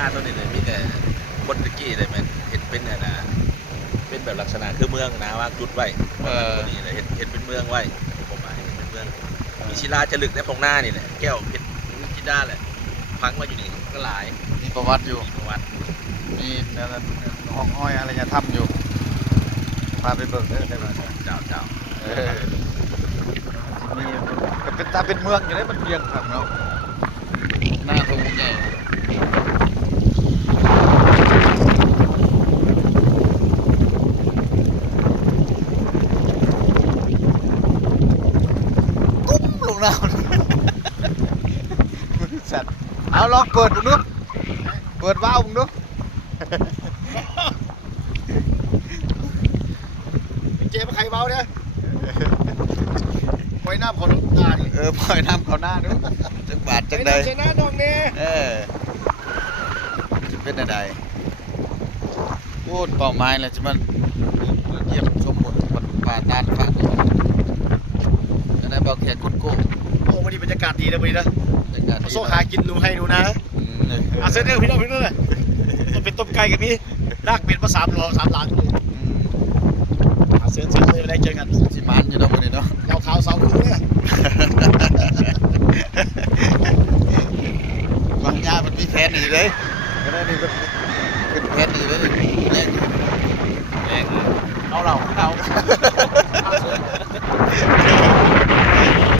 น้าตัวนี้เลยมีแต่คนตะกี้เลยแมันเห็นเป็นนะเป็นแบบลักษณะคือเมืองนะว่าจุดไว้ตัวนี้เลยเห็นเป็นเมืองไว้ผมหมายเห็นเป็นเมืองมีศิลาจรึกในพงหน้านี่แหละแก้วเพชรจินดาแหละพังมาอยู่นี่ก็หลายมีประวัติอยู่ประวัติมีห้องอ้อยอะไรจะทำอยู่พาไปเบิกเด้อได้ไหมเจ้ามีเป็นตาเป็นเมืองอยู่ได้มันเพียงครับเนาะหน้าทุ่งใหญ่กุ้มลงน้ำสัตว์เอาลองเปิดดูเปิดว้าวดูเจ๊มาใครเมาเนี่ยปล่อยน้ำเขาหน้าดิปล่อยน้ำเขาหน้าดูจักบาทจักใดชนะน้องเนี่ยเป็นอะไรพูดเป้าหมายเลยจะมันเยี่ยมชมหมดมันป่าตาลฝั่งจะได้บอกแขกคุณโก้โอ้วันนี้บรรยากาศดีนะวันนี้นะมาโซ่หากินหนูให้หนูนะเซนเตอร์พี่น้องเลยมันเป็นต้มไก่กับพี่ลากเป็ดมา3 โล 3 หลังเลยเสือเลยได้เจอกันสิมันอยู่เนาะวันนี้เนาะเราขาวเสาคู่เนี่ยบางยามันมีแฟนหนีเลยก็ได้นี่เป็นแฟนหนีเลยแรงเอา